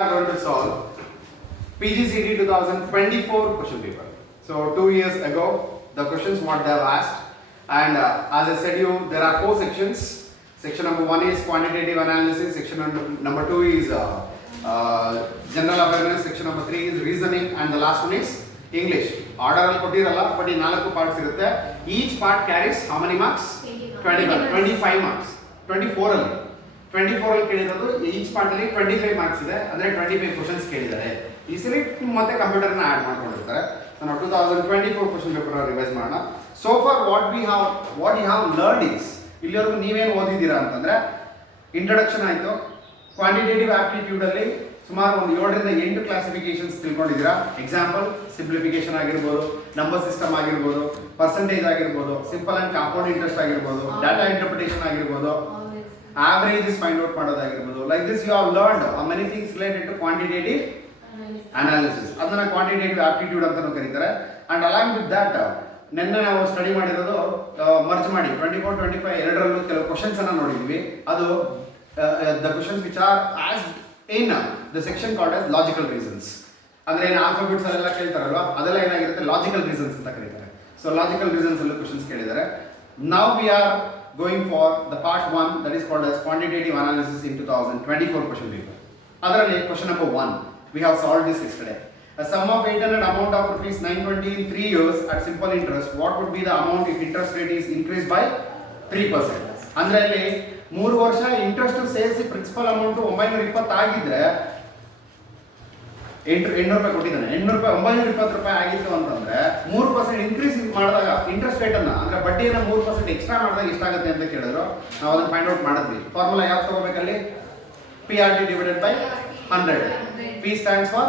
are going to solve PGCET 2024 question paper. So 2 years ago, the questions what they have asked, and as I said you, there are 4 sections. Section number 1 is quantitative analysis. Section number 2 is general awareness. Section number 3 is reasoning, and the last one is English. Order al kotiralla, but in 4 parts irutte. Each part carries how many marks? 25 marks. 24 ಅಲ್ಲಿ 24 ಅಲ್ಲಿ ಕೇಳಿರೋದು each part ಅಲ್ಲಿ 25 marks ಇದೆ, ಅಂದ್ರೆ 25 questions ಕೇಳಿದ್ದಾರೆ. Easily ಮತ್ತೆ computer ನ add ಮಾಡ್ಕೊಂಡಿರ್ತಾರೆ. So ನಾವು 2024 ಕ್ವೆಶ್ಚನ್ ಪೇಪರ್ ರಿವೈಸ್ ಮಾಡೋಣ. So far what you have learned is, ಇಲ್ಲಿವರೆಗೂ ನೀವೇನು ಓದಿದ್ದೀರಾ ಅಂತಂದ್ರೆ ಇಂಟ್ರೊಡಕ್ಷನ್ ಆಯಿತು. ಕ್ವಾಂಟಿಟೇಟಿವ್ ಆಪ್ಟಿಟ್ಯೂಡ್ ಅಲ್ಲಿ ಸುಮಾರು ಒಂದು 7 ರಿಂದ 8 ಕ್ಲಾಸಿಫಿಕೇಶನ್ಸ್ ತಿಳ್ಕೊಂಡಿದ್ದೀರಾ. ಎಕ್ಸಾಂಪಲ್ ಸಿಂಪ್ಲಿಫಿಕೇಶನ್ ಆಗಿರ್ಬೋದು, ನಂಬರ್ ಸಿಸ್ಟಮ್ ಆಗಿರ್ಬೋದು, ಪರ್ಸೆಂಟೇಜ್ ಆಗಿರ್ಬೋದು, ಸಿಂಪಲ್ ಅಂಡ್ ಕಾಂಪೌಂಡ್ ಇಂಟ್ರೆಸ್ಟ್ ಆಗಿರ್ಬೋದು, ಡಾಟಾ ಇಂಟರ್ಪ್ರಿಟೇಷನ್ ಆಗಿರ್ಬೋದು, averages find out ಮಾಡೋದಾಗಿರ್ಬೋದು. Like this you have learned many things related to quantitative analysis. ಅದನ್ನ ಕ್ವಾಂಟಿಟೇಟಿವ್ ಆಪ್ಟಿಟ್ಯೂಡ್ ಅಂತಾನೂ ಕರೀತಾರೆ. ಅಂಡ್ ಅಲಾಂಗ್ ವಿತ್ ದಟ್ ನಿನ್ನೆ ನಾವು ಸ್ಟಡಿ ಮಾಡಿರೋದು ಮರ್ಜ್ ಮಾಡಿ 24 25 ಎರಡರಲ್ಲೂ ಕೆಲವು ಕ್ವೆಶ್ಚನ್ಸ್ ಅನ್ನ ನೋಡಿದ್ವಿ. ಅದು the questions which are asked in the section called as logical reasons. ಅಂದ್ರೆ ಏನು ಆಲ್ಫಾಬೆಟ್ಸ್ ಅಲ್ಲೆಲ್ಲ ಕೇಳ್ತಾರಲ್ವಾ, ಅದೆಲ್ಲ ಏನಾಗಿರುತ್ತೆ ಲಾಜಿಕಲ್ ರೀಸನ್ಸ್ ಅಂತ ಕರೀತಾರೆ. ಸೊ ಲಾಜಿಕಲ್ ರೀಸನ್ಸ್ ಅಲ್ಲೂ ಕ್ವೆಶ್ಚನ್ಸ್ ಕೇಳಿದ್ದಾರೆ. Now we are going for the part 1, that is called as quantitative analysis in 2024 question paper. Otherly question number 1, we have solved this yesterday. A sum of 800 amount of rupees 920 in 3 years at simple interest, what would be the amount if interest rate is increased by 3%? ಅಂದ್ರೆ ಇಲ್ಲಿ 3 ವರ್ಷ interest ಸೇರಿಸಿ principal amount 920 ಆಗಿದ್ರೆ 800 ರೂಪಾಯಿ ಕೊಟ್ಟಿದ್ದಾನೆ, 800 ರೂಪಾಯಿ 920 ರೂಪಾಯಿ ಆಗಿತ್ತು ಅಂತಂದ್ರೆ 3% ಇನ್ಕ್ರೀಸ್ ಮಾಡಿದಾಗ ಇಂಟ್ರೆಸ್ಟ್ ರೇಟ್ ಅನ್ನ ಅಂದ್ರೆ ಬಡ್ಡಿಯನ್ನ 3% ಎಕ್ಸ್ಟ್ರಾ ಮಾಡಿದಾಗ ಎಷ್ಟಾಗುತ್ತೆ ಅಂತ ಕೇಳಿದ್ರು. ನಾವು ಅದನ್ನ ಫೈಂಡ್ ಔಟ್ ಮಾಡಿದ್ವಿ. ಫಾರ್ಮುಲಾ ಯಾವ್ದು ತಗೋಬೇಕಲ್ಲಿ? PRT divided by 100. P stands for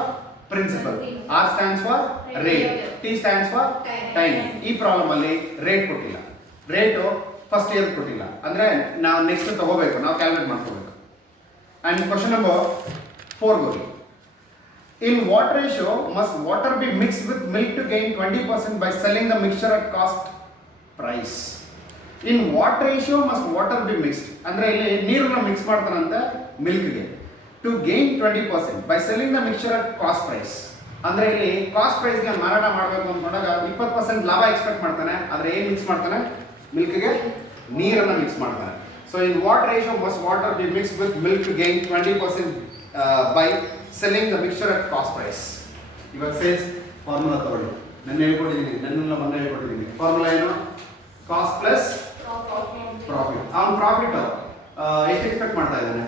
principal, R stands for rate, T stands for time. ಈ ಪ್ರಾಬ್ಲಮ್ ಅಲ್ಲಿ ರೇಟ್ ಕೊಟ್ಟಿಲ್ಲ, ರೇಟು ಫಸ್ಟ್ ಇಯರ್ ಕೊಟ್ಟಿಲ್ಲ, ಅಂದ್ರೆ ನಾವು ನೆಕ್ಸ್ಟ್ ತಗೋಬೇಕು, ನಾವು ಕ್ಯಾಲ್ಕುಲೇಟ್ ಮಾಡ್ಕೋಬೇಕು. ಅಂಡ್ ಕ್ವಶನ್ ನಂಬರ್ 4 ಹೋಗಿ. In what ratio must water be mixed with milk to gain 20% by selling the mixture at cost price? In what ratio must water be mixed? ಅಂದ್ರೆ ಇಲ್ಲಿ ನೀರನ್ನ mix ಮಾಡ್ತಾನಂತೆ ಮಿಲ್ಕ್ಗೆ to gain 20% by selling the mixture at cost price. ಅಂದ್ರೆ ಇಲ್ಲಿ cost price ಗೆ ಮಾರಾಟ ಮಾಡಬೇಕು ಅಂದ್ಕೊಂಡಾಗ 20% ಲಾಭ expect ಮಾಡ್ತಾನೆ, ಆದ್ರೆ ಏನು ಮಿಕ್ಸ್ ಮಾಡ್ತಾನೆ? ಮಿಲ್ಕ್ಗೆ ನೀರನ್ನ ಮಿಕ್ಸ್ ಮಾಡ್ತಾನೆ. So in what ratio must water be mixed with milk to gain 20% by selling the mixture at cost price? ಇವಾಗ ಸೇಲ್ಸ್ ಫಾರ್ಮುಲಾ ತಗೊಳ್ಳಿ. ನಾನು ಹೇಳ್ಕೊಟ್ಟಿದ್ದೀನಿ, ನನ್ನೆಲ್ಲ ಮೊನ್ನೆ ಹೇಳ್ಕೊಟ್ಟಿದ್ದೀನಿ. ಫಾರ್ಮುಲಾ ಏನು? Cost plus profit. ಅವನು ಪ್ರಾಫಿಟ್ ಎಷ್ಟು ಎಕ್ಸ್ಪೆಕ್ಟ್ ಮಾಡ್ತಾ ಇದ್ದಾನೆ?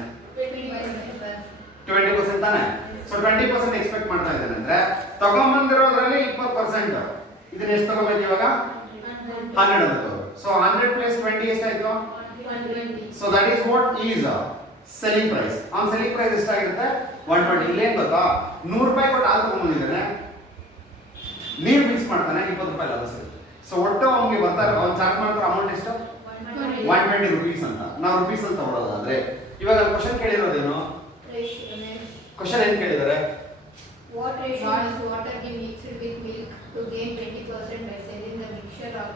20% ತಾನೆ. ಸೊ 20% ಎಕ್ಸ್ಪೆಕ್ಟ್ ಮಾಡ್ತಾ ಇದ್ದಾನೆ ಅಂದ್ರೆ ತಗೊಂಬಂದಿರೋದ್ರಲ್ಲಿ 20%. ಇದನ್ನ ಎಷ್ಟು ತಗೋಬೇಕು ಇವಾಗ? 100 ಅಂತ. ಸೊ 100 ಪ್ಲಸ್ 20 ಎಷ್ಟಾಯ್ತು? 120. So that is what is selling price. On selling price ಎಷ್ಟಾಗಿರುತ್ತೆ? 120. ಇಲ್ಲೇನ್ ಗೊತ್ತಾ, 100 ರೂಪಾಯಿ ಕೊಟ್ಟು ಹಾಲು ತಗೊಂಡ್ಬಂದಿದ್ದಾನೆ, ನೀರು ಮಿಕ್ಸ್ ಮಾಡ್ತಾನೆ, 20 ರೂಪಾಯಿ ಲಾಭ ಸಿಗುತ್ತೆ. ಸೊ ಒಟ್ಟು ಅವ್ನಿಗೆ ಬರ್ತಾರೆ, ಅವ್ನು ಚಾರ್ಜ್ ಮಾಡ್ತಾರೆ ಅಮೌಂಟ್ ಎಷ್ಟು? 120 rupees ಅಂತ. ನಾವು ರುಪೀಸ್ ಅಂತ ತಗೊಳ್ಳೋದಾದ್ರೆ ಇವಾಗ ಕ್ವಶನ್ ಕೇಳಿರೋದೇನು? ಕ್ವಶನ್ ಏನ್ ಕೇಳಿದ್ದಾರೆ? What ratio must water be mixed with milk to gain 20% by selling the mixture of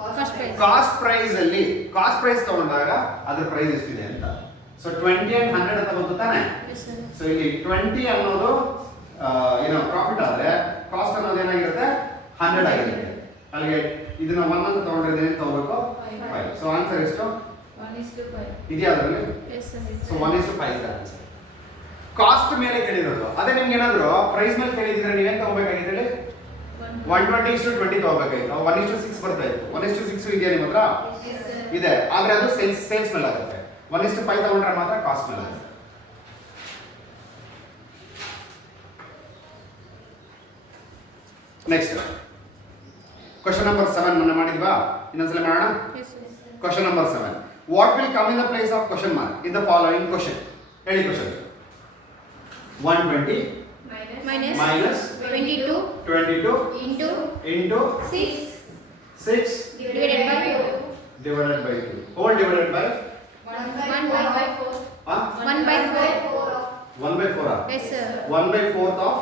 cost price? Cost price ಅಲ್ಲಿ ಕಾಸ್ಟ್ ಪ್ರೈಸ್ ತಗೊಂಡಾಗ ಅದರ ಪ್ರೈಸ್ ಎಷ್ಟಿದೆ ಅಂತ. ಸೊ 20 and 100 ಅಂತ ಬಂತು ತಾನೆ. ಸೊ ಇಲ್ಲಿ 20 ಅನ್ನೋದು ಏನೋ ಪ್ರಾಫಿಟ್ ಆದ್ರೆ ಕಾಸ್ಟ್ ಅನ್ನೋದು ಏನಾಗಿರುತ್ತೆ? 100 ಆಗಿರುತ್ತೆ. ಅಲ್ಲಿಗೆ ಇದನ್ನ 1 ಅಂತ ತಗೊಂಡ್ರೆ ಏನು ತಗೋಬೇಕು? 5. ಸೊ ಆನ್ಸರ್ ಎಷ್ಟು? 1:5. ಇದೆಯಾ ಅದರಲ್ಲಿ? ಸೊ 1:5 ಇದೆ ಆನ್ಸರ್. ಕಾಸ್ಟ್ ಮೇಲೆ ಕೇಳಿರೋದು. ಅದೇ ನಿಮ್ಗೆ ಏನಾದ್ರು ಪ್ರೈಸ್ ಮೇಲೆ ಕೇಳಿದ್ರೆ ನೀವೇನ್ ತಗೋಬೇಕಾಗಿತ್ತು? 120:20 ತಗೋಬೇಕಾಗಿತ್ತು. 1:6 ಬರ್ತಾ ಇತ್ತು. 1:6 ಇದೆಯಾ ನಿಮ್ಮ ಹತ್ರ? ಇದೆ. ಆದ್ರೆ ಅದು ಸೇಲ್ಸ್ ಮೇಲೆ ಆಗುತ್ತೆ. 1:5 ತಗೊಂಡ್ರೆ ಮಾತ್ರ ಕಾಸ್ಟ್ ಮೇಲೆ ಆಗುತ್ತೆ. ನೆಕ್ಸ್ಟ್ ಕ್ವಶನ್ ನಂಬರ್ 7 ಮೊನ್ನೆ ಮಾಡಿದ್ವಾ? ಇನ್ನೊಂದ್ಸಲ ಮಾಡೋಣ. Question number 7. What will come in the place of question mark in the following question? ಹೇಳಿ question. 120 minus 22 into 6 divided by 2 whole divided by 1 by 4. 1 by 4. Yes sir. 1/4 of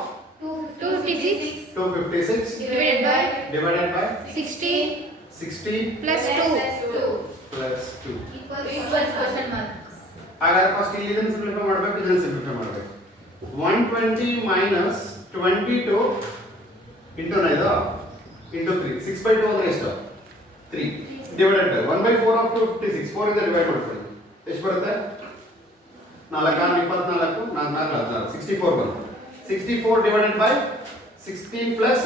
256 divided by 16 plus 2 equals question mark. ಹಾಗಾದ್ರೆ first ಇಲ್ಲಿ ಇದನ್ನ simplify ಮಾಡಬೇಕು, ಇದನ್ನ simplify ಮಾಡಬೇಕು. 120 minus 22 into 9 into 3. 6 by 2 ಅಂದ್ರೆ ಎಷ್ಟು? 3 divided by 1 by 4 of 256. 4 ಇಂದ ಡಿವೈಡ್ ಮಾಡ್ಕೊಳ್ಳಿ. ಎಷ್ಟು ಬರುತ್ತೆ? 4 24 64 ಬರುತ್ತೆ. 64 divided by 16 plus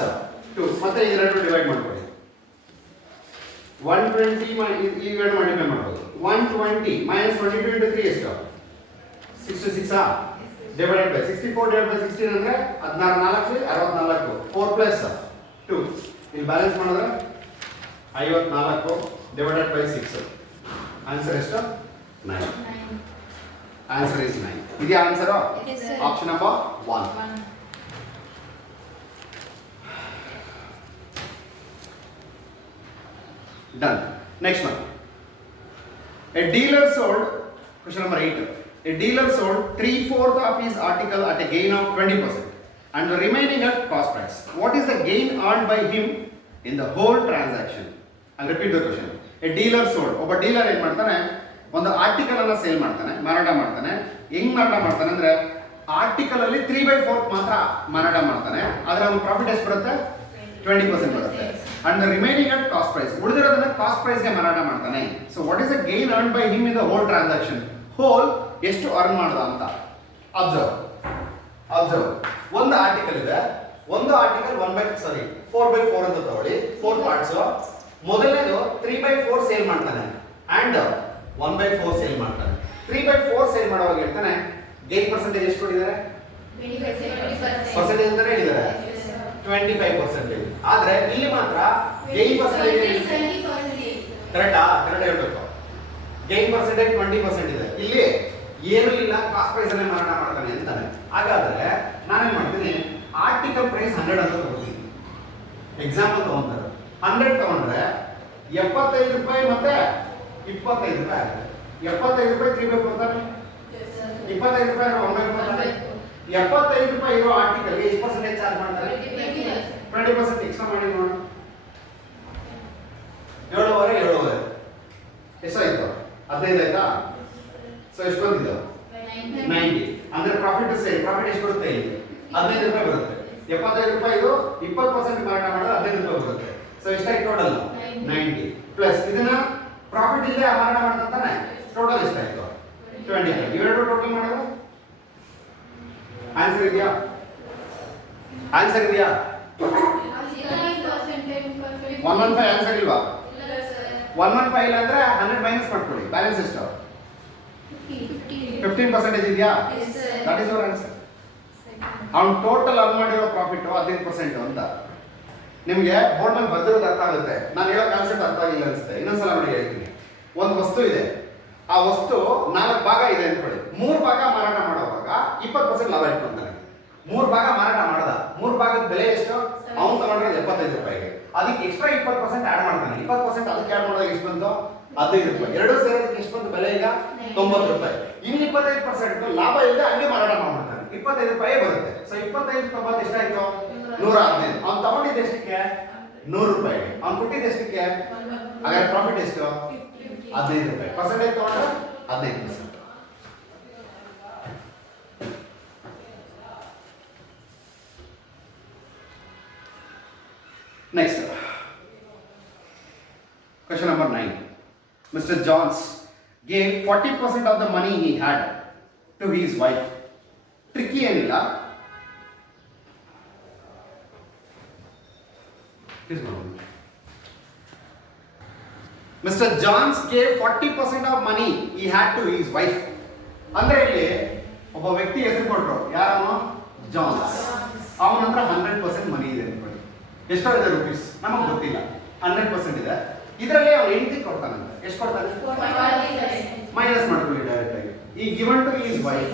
2. ಮತ್ತೆ ಇದೆರಡು ಡಿವೈಡ್ ಮಾಡ್ಕೊಳ್ಳಿ. 120 ಈ ಎರಡು ಮಲ್ಟಿಪ್ಲೈ ಮಾಡಬಹುದು. 120 minus 22 into 3 ಎಷ್ಟು? 66 divided by 64 divided by 16 ಅಂದ್ರೆ 16 64 4 plus 2 ಇಲ್ಲಿ ಬ್ಯಾಲೆನ್ಸ್ ಮಾಡಿದ್ರೆ 54 divided by 6 ಆನ್ಸರ್ ಎಷ್ಟು? 9. Answer is 9. ಇದೆಯಾ answer? Yes, sir. Option number 1. Done. Next one. A dealer sold, question number 8. A dealer sold 3/4 of his article at a gain of 20% and the remaining at cost price. What is the gain earned by him in the whole transaction? I'll repeat the question. A dealer sold. ಒಬ್ಬ dealer ಏನು ಮಾಡ್ತಾನೆ? ಒಂದು article ಅನ್ನ sale ಮಾಡ್ತಾನೆ, ಮಾರಾಟ ಮಾಡ್ತಾನೆ. ಹೆಂಗ್ ಮಾರಾಟ ಮಾಡ್ತಾನೆ ಅಂದ್ರೆ ಆರ್ಟಿಕಲ್ ಅಲ್ಲಿ 3/4 ಮಾತ್ರ ಮಾರಾಟ ಮಾಡ್ತಾನೆ. ಅದರ ಒಂದು ಪ್ರಾಫಿಟ್ ಎಷ್ಟು ಬರುತ್ತೆ? 20% ಬರುತ್ತೆ. And the remaining at cost price. ಉಳಿದಿರೋದನ್ನ ಕಾಸ್ಟ್ ಪ್ರೈಸ್ ಗೆ ಮಾರಾಟ ಮಾಡ್ತಾನೆ. So what is the gain earned by him in the whole transaction? Whole ಎಷ್ಟು ಅರ್ನ್ ಮಾಡ್ದ ಅಂತ ಅಬ್ಸರ್ವ್. ಒಂದು ಆರ್ಟಿಕಲ್ ಇದೆ, ಒಂದು ಆರ್ಟಿಕಲ್ 4/4 ಅಂತ ತಗೊಳ್ಳಿ. 4 ಪಾರ್ಟ್ಸ್. ಮೊದಲನೇದು 3/4 ಸೇಲ್ ಮಾಡ್ತಾನೆ ಅಂಡ್ 1/4 ಸೇಲ್ ಮಾಡ್ತಾನೆ. 3/4 ಸೇಲ್ ಮಾಡುವಾಗ ಹೇಳ್ತಾನೆ ಗೇನ್ ಪರ್ಸೆಂಟೇಜ್ ಎಷ್ಟು ಕೊಟ್ಟಿದ್ದಾರೆ? 20%. ಪರ್ಸೆಂಟೇಜ್ ಅಂತ ಹೇಳಿದ್ದಾರೆ 25%. ಆದ್ರೆ ಇಲ್ಲಿ ಮಾತ್ರ ಗೇನ್ ಪರ್ಸೆಂಟೇಜ್ ಕರೆಕ್ಟಾ? ಕರೆಕ್ಟ್ ಹೇಳ್ಬೇಕು. ಗೇನ್ ಪರ್ಸೆಂಟೇಜ್ 20% ಇದೆ. ಇಲ್ಲಿ ಏನೂ ಇಲ್ಲ, ಕಾಸ್ಟ್ ಪ್ರೈಸ್ ಅಲ್ಲೇ ಮಾರಾಟ ಮಾಡ್ತಾನೆ ಅಂತಾನೆ. ಹಾಗಾದ್ರೆ ನಾನೇನ್ ಮಾಡ್ತೀನಿ? ಆರ್ಟಿಕಲ್ ಪ್ರೈಸ್ 100 ಅಂತ ತಗೋತೀನಿ. ಎಕ್ಸಾಂಪಲ್ ತಗೊಂಡ್ರೆ 100 ತಗೊಂಡ್ರೆ 75 ರೂಪಾಯಿ ಮತ್ತೆ 25 ರೂಪಾಯಿ ಆಗುತ್ತೆ. 75 ರೂಪಾಯಿ 3/4 ತಾನೆ? 25 ರೂಪಾಯಿ 1/4 ತಾನೆ? 75 ರೂಪಾಯಿ ಇರೋ ಆರ್ಟಿಕಲ್ ಎಷ್ಟು ಪರ್ಸೆಂಟೇಜ್ ಚಾರ್ಜ್ ಮಾಡ್ತಾರೆ? 20% ಎಕ್ಸ್ಟ್ರಾ ಮಾಡಿ ನೋಡೋಣ. 7.5 ಎಷ್ಟಾಯ್ತು? 15 ಆಯ್ತಾ? ಸೊ ಎಷ್ಟು ಬಂದಿದೆ? 90. ಅಂದ್ರೆ ಪ್ರಾಫಿಟ್ ಸೇಲ್ ಪ್ರಾಫಿಟ್ ಎಷ್ಟು ಬರುತ್ತೆ? ಇಲ್ಲಿ 15 ರೂಪಾಯಿ ಬರುತ್ತೆ. 75 ರೂಪಾಯಿ ಇದು 20% ಮಾರಾಟ ಮಾಡಿದ್ರೆ 15 ರೂಪಾಯಿ ಬರುತ್ತೆ. ಸೊ ಎಷ್ಟಾಯ್ತು ಟೋಟಲ್? 90 ಪ್ಲಸ್ ಇದನ್ನ ಪ್ರಾಫಿಟ್ ಇಲ್ಲದೆ ಮಾರಾಟ ಮಾಡ್ತಾನೆ. ಟೋಟಲ್ ಎಷ್ಟಾಯ್ತು? 25. ಇವೆರಡು ಟೋಟಲ್ ಮಾಡಿದ್ರೆ ಆನ್ಸರ್ ಇದೆಯಾ? ಆನ್ಸರ್ ಇದೆಯಾ? 115 ಆನ್ಸರ್ ಇಲ್ವಾ? 115 ಇಲ್ಲ ಅಂದ್ರೆ 100 ಮೈನಸ್ ಮಾಡ್ಕೊಳ್ಳಿ. ಬ್ಯಾಲೆನ್ಸ್ ಎಷ್ಟು? 15% ಇದೆಯಾ? That is your answer. ಅವ್ನು ಟೋಟಲ್ ಅರ್ನ್ ಮಾಡಿರೋ ಪ್ರಾಫಿಟ್ 15% ಅಂತ ನಿಮಗೆ ಬೋರ್ಡ್ ಮೇಲೆ ಬರ್ದಿರೋದು ಅರ್ಥ ಆಗುತ್ತೆ. ನಾನು ಹೇಳೋ ಕಾನ್ಸೆಪ್ಟ್ ಅರ್ಥ ಆಗಿಲ್ಲ ಅನ್ಸುತ್ತೆ. ಇನ್ನೊಂದ್ಸಲ ನೋಡಿ ಹೇಳ್ತೀನಿ. ಒಂದು ವಸ್ತು ಇದೆ, ಆ ವಸ್ತು 4 ಭಾಗ ಇದೆ ಅನ್ಕೊಳ್ಳಿ. 3 ಭಾಗ ಮಾರಾಟ ಮಾಡುವಾಗ 20% ಲಾಭ ಇಟ್ಕೊಂತಾನೆ. 3 ಭಾಗ ಮಾರಾಟ ಮಾಡ್ದ, 3 ಭಾಗದ ಬೆಲೆ ಎಷ್ಟು? ಅವ್ನು ತಗೊಂಡ್ರೆ 75 ರೂಪಾಯಿಗೆ. ಅದಕ್ಕೆ ಎಕ್ಸ್ಟ್ರಾ 20% ಆಡ್ ಮಾಡ್ತಾನೆ. 20% ಅದಕ್ಕೆ ಆಡ್ ಮಾಡಿದಾಗ ಎಷ್ಟು ಬಂತು? 15 ರೂಪಾಯಿ. ಎರಡು ಸೇರೋದಕ್ಕೆ ಎಷ್ಟು ಬಂತು ಬೆಲೆ? ಈಗ 90 ರೂಪಾಯಿ. ಇನ್ನು 25% ಲಾಭ ಇಲ್ಲದೆ ಹಂಗೆ ಮಾರಾಟ ಮಾಡ್ತಾನೆ. 25 ರೂಪಾಯಿ ಬರುತ್ತೆ. ಸೊ 25 90 ಎಷ್ಟಾಯ್ತು? 115. ಅವ್ನು ತಗೊಂಡಿದ್ದು ಎಷ್ಟಕ್ಕೆ? 100 ರೂಪಾಯಿಗೆ. ಅವ್ನು ಕೊಟ್ಟಿದ್ದು ಎಷ್ಟಕ್ಕೆ? ಹಾಗಾದ್ರೆ ಪ್ರಾಫಿಟ್ ಎಷ್ಟು? 15 ರೂಪಾಯಿ. ಪರ್ಸೆಂಟೇಜ್ ತಗೊಂಡ್ರೆ 15%. Next, question number 9. Mr. Johns gave 40% of the money he had to his wife. Tricky ಏನಿಲ್ಲ. Mr. Johns gave 40% of money he had to his wife. ಅಂದ್ರೆ ಇಲ್ಲಿ ಒಬ್ಬ ವ್ಯಕ್ತಿ ಹೆಸರು ಕೊಟ್ಟರು. ಯಾರವನು? ಜಾನ್ಸ್. ಅವನ ಹತ್ರ 100% ಮನಿ ಇದೆ ಅನ್ಕೊಳ್ಳಿ. ಎಷ್ಟೋ ಇದೆ ರುಪೀಸ್ ನಮಗೆ ಗೊತ್ತಿಲ್ಲ. 100% ಇದೆ. ಇದರಲ್ಲಿ ಅವನು ಹೆಂಡತಿ ಕೊಡ್ತಾನಂತೆ. ಎಷ್ಟು ಕೊಡ್ತಾನೆ? ಮೈನಸ್ ಮಾಡ್ಕೊಳ್ಳಿ ಡೈರೆಕ್ಟ್ ಆಗಿ. ಈ ಗಿವನ್ ಟು ಈಸ್ ವೈಫ್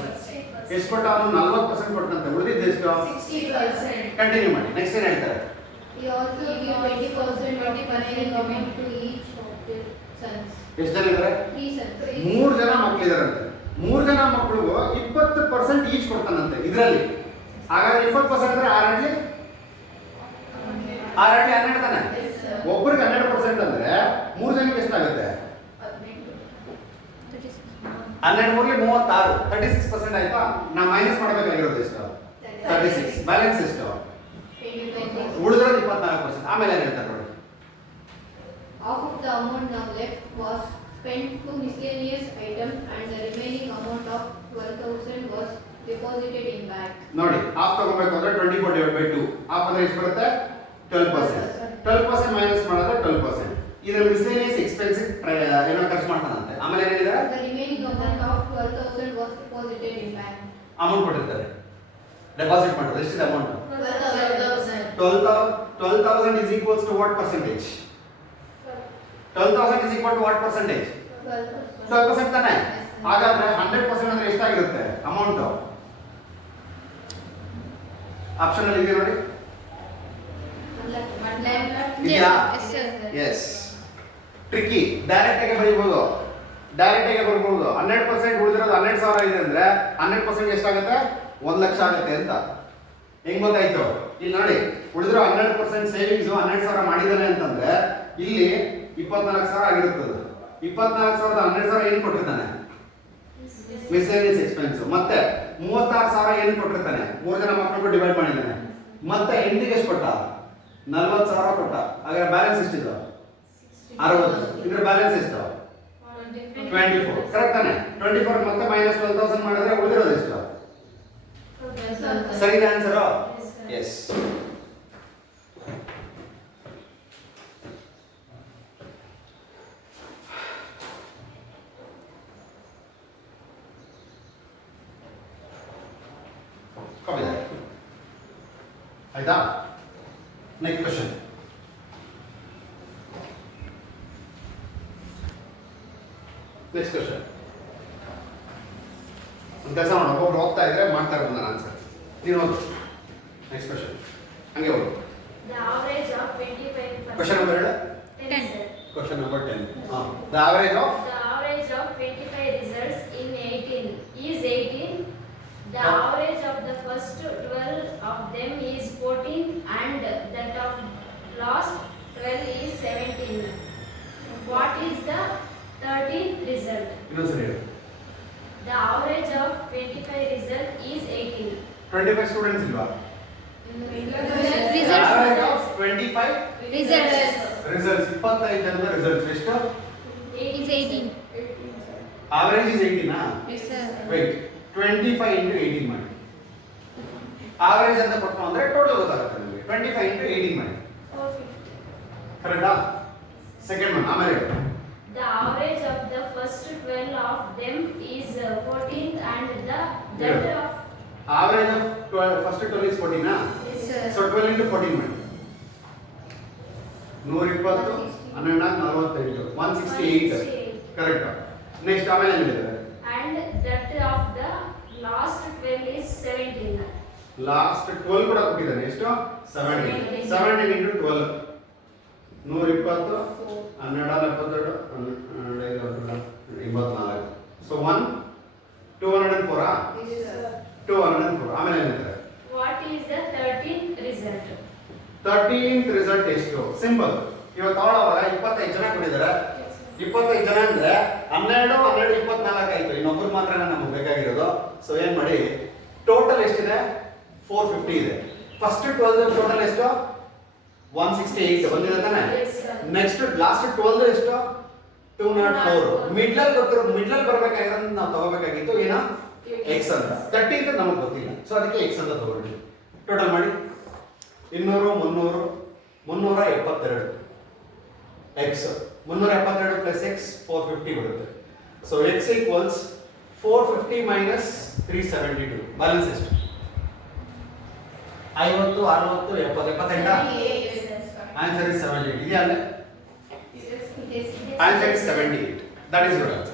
ಎಷ್ಟು ಕೊಟ್ಟ? ಅವನು 40% ಕೊಟ್ಟಂತೆ. ಉಳಿದಿದ್ದು ಎಷ್ಟು? 60%. ಕಂಟಿನ್ಯೂ ಮಾಡಿ. ನೆಕ್ಸ್ಟ್ ಏನು ಹೇಳ್ತಾರೆ? He also gave 20% of money government to each of their sons. ಎಷ್ಟು ಜನ ಇದ್ದಾರೆ? 3 sons. 3 ಜನ ಮಕ್ಕಳಿದಾರಂತೆ. 3 ಜನ ಮಕ್ಕಳಿಗೂ 20% ಈಚ್ ಕೊಡ್ತಾನಂತೆ ಇದರಲ್ಲಿ. ಹಾಗಾದ್ರೆ 20% ಅಂದ್ರೆ 6 12 ತಾನೆ? ಒಬ್ಬರಿಗೆ 12% ಅಂದ್ರೆ 3 ಜನಕ್ಕೆ ಎಷ್ಟಾಗುತ್ತೆ? 18. 12 ಮೂರಲಿ 36 36% ಆಯ್ತಾ ನಾ ಮೈನಸ್ ಮಾಡಬೇಕಾಗಿರೋದು ಎಷ್ಟು 36 ಬ್ಯಾಲೆನ್ಸ್ ಎಷ್ಟು 25%. ಉಳಿದಿರೋದು 24%. ಆಮೇಲೆ ಏನು ಹೇಳ್ತಾರೆ ನೋಡಿ Half of the amount now left was spent to miscellaneous items and the remaining amount of 12,000 was deposited in bank. ನೋಡಿ ಹಾಫ್ ತಗೋಬೇಕು ಅಂದ್ರೆ 24/2 ಹಾಫ್ ಅಂದ್ರೆ ಎಷ್ಟು ಬರುತ್ತೆ 12%. 12% ಮೈನಸ್ ಮಾಡಿದ್ರೆ 12%. ಇದರ ಮಿಸ್ಲೇನಿಯಸ್ ಎಕ್ಸ್ಪೆನ್ಸ್ ಏನೋ ಖರ್ಚು ಮಾಡ್ತಾನಂತೆ. ಆಮೇಲೆ ಏನಿದೆ The remaining amount of 12,000 was deposited in bank. Amount ಕೊಟ್ಟಿರ್ತಾರೆ ಡೆಪಾಸಿಟ್ ಮಾಡೋದು ಎಷ್ಟಿದೆ amount 12,000. 12,000 is equals to what percentage 12,000 is equal to what percentage 12% ತಾನೆ ಹಾಗಾದ್ರೆ 100% ಅಂದ್ರೆ ಎಷ್ಟಾಗಿರುತ್ತೆ ಅಮೌಂಟ್ ಆಪ್ಷನ್ ಅಲ್ಲಿ ಇದೆ ನೋಡಿ 1 lakh. ಇದೆಯಾ Yes, sir. Yes tricky direct ಆಗಿ ಬರೀಬಹುದು ಡೈರೆಕ್ಟ್ ಆಗಿ ಬರ್ಬೋದು 100% ಉಳಿದಿರೋದು 12,000 ಇದೆ ಅಂದ್ರೆ 100% ಎಷ್ಟಾಗುತ್ತೆ 1 ಲಕ್ಷ ಆಗುತ್ತೆ ಅಂತ ಹೆಂಗ್ ಗೊತ್ತಾಯ್ತು ಇಲ್ಲಿ ನೋಡಿ ಉಳಿದಿರೋ 100% ಸೇವಿಂಗ್ಸ್ 12,000 ಮಾಡಿದಾನೆ ಅಂತಂದ್ರೆ ಇಲ್ಲಿ 24,000 ಆಗಿರುತ್ತದೆ 24,000 12,000 ಏನು ಕೊಟ್ಟಿರ್ತಾನೆ ಮಿಸ್ಲೇನಿಯಸ್ ಎಕ್ಸ್ಪೆನ್ಸ್ ಮತ್ತೆ 36,000 ಏನು ಕೊಟ್ಟಿರ್ತಾನೆ 3 ಜನ ಮಕ್ಕಳಿಗೂ ಡಿವೈಡ್ ಮಾಡಿದ್ದಾನೆ ಮತ್ತೆ ಹೆಂಡತಿಗೆ ಎಷ್ಟು ಕೊಟ್ಟ 40,000 ಕೊಟ್ಟ ಹಾಗಾದ್ರೆ ಬ್ಯಾಲೆನ್ಸ್ ಎಷ್ಟಿದೆ 60 ಇದ್ರ ಬ್ಯಾಲೆನ್ಸ್ ಎಷ್ಟು 24 ಕರೆಕ್ಟ್ ತಾನೆ 24 ಮತ್ತೆ ಮೈನಸ್ 12,000 ಮಾಡಿದ್ರೆ ಉಳಿದಿರೋದು ಎಷ್ಟು ಸರಿ ಆನ್ಸರ್ ಎಸ್ ಆಯ್ತಾ ನೆಕ್ಸ್ಟ್ ಕ್ವೆಶ್ಚನ್ ನೆಕ್ಸ್ಟ್ ಕ್ವೆಶ್ಚನ್ ಒಂದು ಕೆಲಸ ಮಾಡೋಣ ಒಬ್ಬೊಬ್ರು ಓದ್ತಾ ಇದ್ರೆ ಮಾಡ್ತಾ ಇರೋದು ನಾನು ಆನ್ಸರ್ ನೀನು ಓದು ನೆಕ್ಸ್ಟ್ ಕ್ವೆಶ್ಚನ್ ಹಂಗೆ ಓದು The average of 25%. Question number 2 10, sir. Question number 10 the average of The average of 25 results in 18 is 18. The Oh. average of the first 12 of them is 14 and that of last 12 is 17. What is the 13th result? ಇನ್ನೊಂದ್ಸರಿ ಹೇಳು The average of 25 result is 18. 25 students ಇಲ್ವಾ Results. Average of 25 Results. Results 25 ಜನದ results ಎಷ್ಟು Is 18. Average is 18 ನಾ Yes, sir. Wait 25 into 18 ಮಾಡಿ average ಅಂತ ಕೊಟ್ಟು ಅಂದ್ರೆ ಟೋಟಲ್ ಗೊತ್ತಾಗುತ್ತೆ ನಿಮಗೆ 25 into 18 ಮಾಡಿ 450. ಕರೆಕ್ಟಾ ಸೆಕೆಂಡ್ ಒನ್ ಆಮೇಲೆ ಹೇಳು The average of the first 12 of them is 14 and the that Yeah. of average of 12 first 12 is 14 ನಾ Yes, sir. ಸೊ 12 into 14 ಮಾಡಿ 120 12 48 168 ಕರೆಕ್ಟ್ ನೆಕ್ಸ್ಟ್ ಆಮೇಲೆ ಏನು ಹೇಳಿದ್ದಾರೆ and that of the last 12 is 17. Last 12 ಕೂಡ ಕೊಟ್ಟಿದ್ದಾನೆ ಎಷ್ಟು 17 17 into 12 120 12 72 24 ಸೊ 1 204 ಆ Yes, sir. 204 ಆಮೇಲೆ ಏನು ಹೇಳ್ತಾರೆ What is the 13th result? 13th result ಎಷ್ಟು ಸಿಂಪಲ್ ಇವತ್ತು ಅವಳ 25 ಜನ ಕೊಟ್ಟಿದ್ದಾರೆ 25 ಜನ ಅಂದ್ರೆ 12 12 24 ಆಯ್ತು ಇನ್ನೊಬ್ಬರು ಮಾತ್ರ ನಮಗೆ ಬೇಕಾಗಿರೋದು ಸೊ ಏನ್ ಮಾಡಿ ಟೋಟಲ್ ಎಷ್ಟಿದೆ 450 ಇದೆ ಫಸ್ಟ್ 12 ಟೋಟಲ್ ಎಷ್ಟು 168 ಬಂದಿದೆ ತಾನೆ Yes, sir. ನೆಕ್ಸ್ಟ್ ಲಾಸ್ಟ್ 12 ಎಷ್ಟು 204 ಮಿಡ್ಲಲ್ಲಿ ಗೊತ್ತಿರೋ ಮಿಡ್ಲಲ್ಲಿ ಬರಬೇಕಾಗಿರೋದು ನಾವು ತಗೋಬೇಕಾಗಿತ್ತು ಏನೋ ಎಕ್ಸ್ ಅಂತ 13th ನಮಗೆ ಗೊತ್ತಿಲ್ಲ ಸೊ ಅದಕ್ಕೆ ಎಕ್ಸ್ ಅಂತ ತಗೊಂಡ್ವಿ ಟೋಟಲ್ ಮಾಡಿ 200 300 372 ಎಕ್ಸ್ 372 ಪ್ಲಸ್ ಎಕ್ಸ್ 450 ಬರುತ್ತೆ so X equals 450 minus 372 balance ಎಷ್ಟು 50 60 70 78 ಆನ್ಸರ್ ಇಸ್ 78 ಇದೆಯಾ ಅಲ್ಲೇ answer is 78 that is your answer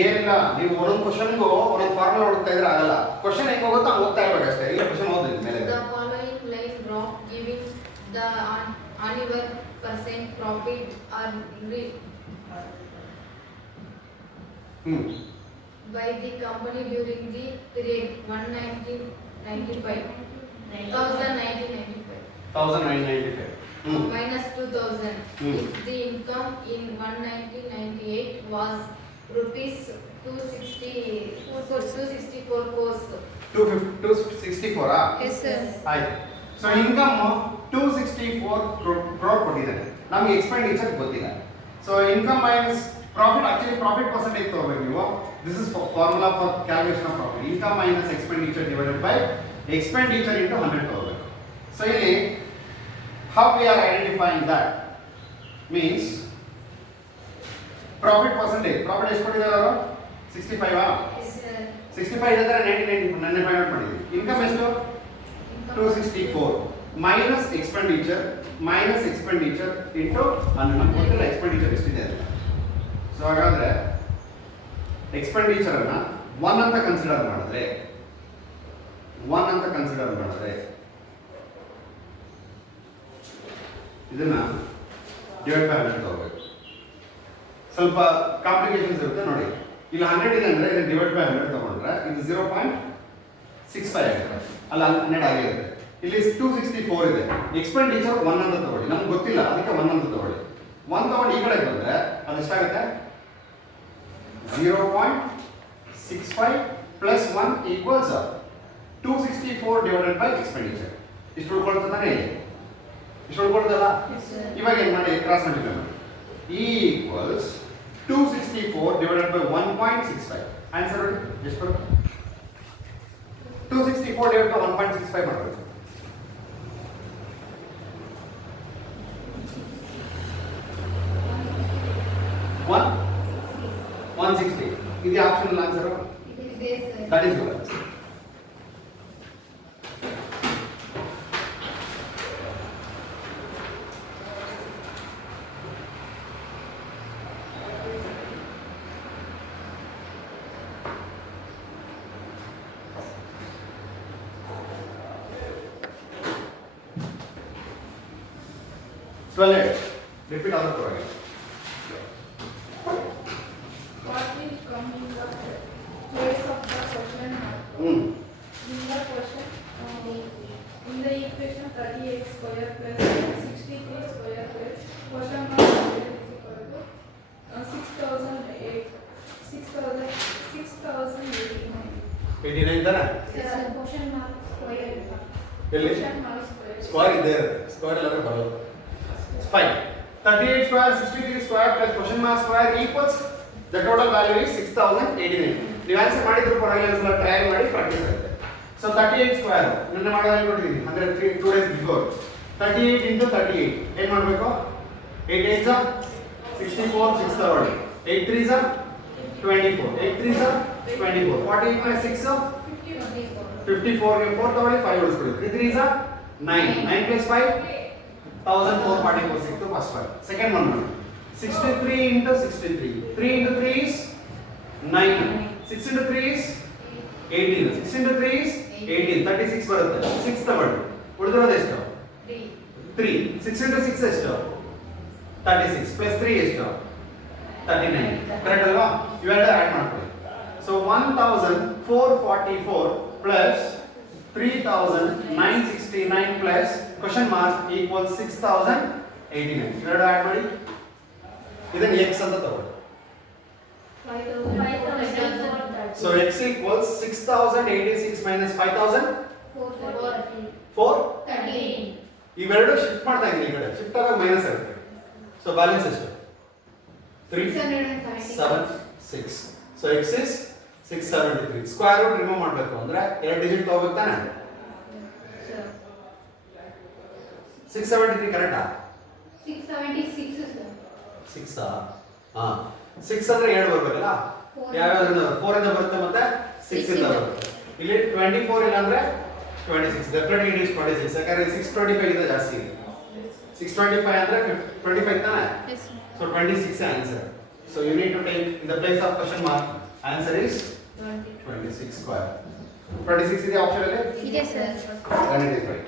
ಏನಿಲ್ಲ ನೀವು ಒಂದೊಂದು ಕ್ವಶನ್ಗೂ ಒಂದೊಂದು ಫಾರ್ಮುಲಾ ಹುಡುಕ್ತಾ ಇದ್ರೆ ಆಗಲ್ಲ ಕ್ವಶನ್ ಹೆಂಗ್ ಹೋಗುತ್ತೋ ಹಂಗೆ ಹೋಗ್ತಾ ಇರ್ಬೇಕಷ್ಟೇ ಇಲ್ಲ ಕ್ವಶನ್ ಓದಿ ಮೇಲೆ The following line drop giving the annual percent profit are hmm by the company during the period 190 95. 1995. 1995. Minus 2000. Hmm. If the income in 1998 was rupees 264 crores. 264 Yes, sir. ಆಯ್ತು. ಸೊ ಇನ್ಕಮ್ 264 crore ಕೊಟ್ಟಿದ್ದಾರೆ. ನಮಗೆ expenditure ಗೊತ್ತಿಲ್ಲ. So income minus profit, actually profit percentage ತಗೋಬೇಕು ನೀವು. This is formula for calculation of profit. Income minus expenditure divided by expenditure into 100 ತಗೋಬೇಕು. So ಇಲ್ಲಿ how we are identifying that means profit percentage. Profit ಎಷ್ಟು ಕೊಟ್ಟಿದ್ದಾರೆ ಅವರು? 65 ಆ? Yes, sir. 65 ಇದ್ರೆ 95 ಮಾಡಿದ್ವಿ. ಇನ್ಕಮ್ ಎಷ್ಟು? 264 ಮೈನಸ್ ಎಕ್ಸ್ಪೆಂಡಿಚರ್ ಇಂಟು 100. ನಮ್ಗೆ ಗೊತ್ತಿಲ್ಲ ಎಕ್ಸ್ಪೆಂಡಿಚರ್ ಎಷ್ಟಿದೆ ಅಂತ. ಸೊ ಹಾಗಾದ್ರೆ ಎಕ್ಸ್ಪೆಂಡಿಚರ್ ಅನ್ನ 1 ಅಂತ ಕನ್ಸಿಡರ್ ಮಾಡಿದ್ರೆ ಇದನ್ನ ಡಿವೈಡ್ ಬೈ 100 ತಗೋಬೇಕು. ಸ್ವಲ್ಪ ಕಾಂಪ್ಲಿಕೇಶನ್ಸ್ ಇರುತ್ತೆ ನೋಡಿ. ಇಲ್ಲಿ 100 ಇದೆ ಅಂದ್ರೆ ಇದನ್ನ ಡಿವೈಡ್ ಬೈ 100 ತಗೊಂಡ್ರೆ ಇದು 0.65 ಆಗುತ್ತೆ. ಅಲ್ಲ 100 ಆಗಿರುತ್ತೆ. ಇಲ್ಲಿ 264 ಇದೆ. ಎಕ್ಸ್ಪೆಂಡಿಚರ್ 1 ಅಂತ ತಗೊಳ್ಳಿ. ನಮ್ಗೆ ಗೊತ್ತಿಲ್ಲ, ಅದಕ್ಕೆ 1 ಅಂತ ತಗೊಳ್ಳಿ. 1 ತಗೊಂಡು ಈ ಕಡೆ ಬಂದ್ರೆ ಅದು ಎಷ್ಟಾಗುತ್ತೆ? 0.65 plus 1 equals 264 divided by expenditure. ಇಷ್ಟು ಉಳ್ಕೊಳ್ತಾನೆ ಇಲ್ಲಿ. ಇಷ್ಟು ಉಳ್ಕೊಳ್ತಲ್ಲ? ಇವಾಗ ಏನು ಮಾಡಿ? ಕ್ರಾಸ್ ಮಲ್ಟಿಪ್ಲೈ ಮಾಡಿ. E equals 264 divided by 1.65. Answer ಎಷ್ಟು ಬರುತ್ತೆ? 264 ಡಿವೈಡೆಡ್ ಬೈ 1.65 ಮಾಡಬೇಕು. One 160. ಇದು optional answer. That is your answer. So let's repeat other program. What will come in the place of the question mark? In the question, in the equation 38 square plus 63 square plus question mark square is equal to 6,089. 89 ತಾನೆ? Question mark square. ಎಲ್ಲಿ? Question mark square. Square ಇದೆ. Square ಇಲ್ಲದ್ರೆ ಬರಲ್ಲ. Fine. 38 square, 63 square plus question mark square equals the total value is 6,089. ನೀವು answer ಮಾಡಿದ್ರು ಪರವಾಗಿಲ್ಲ, ಒಂದ್ಸಲ try ಮಾಡಿ ಪ್ರಾಕ್ಟೀಸ್ ಆಗುತ್ತೆ. ಸೊ 38 ಸ್ಕ್ವೇರ್ ನನ್ನ ಮಾಡೋದಲ್ಲಿ ಕೊಟ್ಟಿದ್ದೀನಿ ಅಂದ್ರೆ 2 days before. 38 into 38 ಏನು ಮಾಡಬೇಕು? 8 8s are 64, 6 30. 8 3s are 24. 8 3s are 24. 48 minus 6 are 54. 4 ತಗೊಳ್ಳಿ, 5 ಉಳಿಸ್ಕೊಳ್ಳಿ. 3 3s are 9. 9 plus 5 1444. 6 to first one. Second one. 63 into 63. 3 into 3 is 9. 6 into 3 is 18. 6 into 3 is 18. 36 ಬರುತ್ತೆ. 6 ತಗೊಳ್ಳಿ. ಉಳಿದಿರೋದು ಎಷ್ಟು? 3. 6 into 6 ಎಷ್ಟು? 36 plus 3 ಎಷ್ಟು? 39. ಕರೆಕ್ಟ್ ಅಲ್ವಾ? ಇವೆರಡು ಆಡ್ ಮಾಡ್ಕೊಳ್ಳಿ. So 1444 plus 3969 plus question mark equals 6089. ಇವೆರಡು ಆಡ್ ಮಾಡಿ. ಇದನ್ನ x ಅಂತ ತಗೊಳ್ಳಿ. 5,430. So x equals 6086 minus 5413. ಇವೆರಡು ಶಿಫ್ಟ್ ಮಾಡ್ತಾ ಇದ್ದೀನಿ ಈ ಕಡೆ. ಶಿಫ್ಟ್ ಆದಾಗ ಮೈನಸ್ ಆಗುತ್ತೆ. ಸೊ ಬ್ಯಾಲೆನ್ಸ್ ಎಷ್ಟು? 376. So x is 673. Square root remove ಮಾಡಬೇಕು ಅಂದ್ರೆ ಎರಡು ಡಿಜಿಟ್ ತಗೋಬೇಕು ತಾನೆ? 673 ಕರೆಕ್ಟಾ? 676 ಸರ್. 6 ಹಾ 6 ಅಂದ್ರೆ 7 ಬರಬೇಕಲ್ಲ? ಯಾವ್ಯಾವ್ದ್ರಿಂದ? 4 ಇಂದ ಬರುತ್ತೆ ಮತ್ತೆ 6 ಇಂದ ಬರುತ್ತೆ. ಇಲ್ಲಿ 24 ಇಲ್ಲ ಅಂದ್ರೆ 26. Definitely it is 26. ಯಾಕಂದ್ರೆ 625 ಗಿಂತ ಜಾಸ್ತಿ ಇದೆ. 625 ಅಂದ್ರೆ 25 ತಾನೆ? Yes. So 26 answer. So you need to take in the place of question mark. Answer is 26 square. 26 is the option. Yes, sir. And it is right.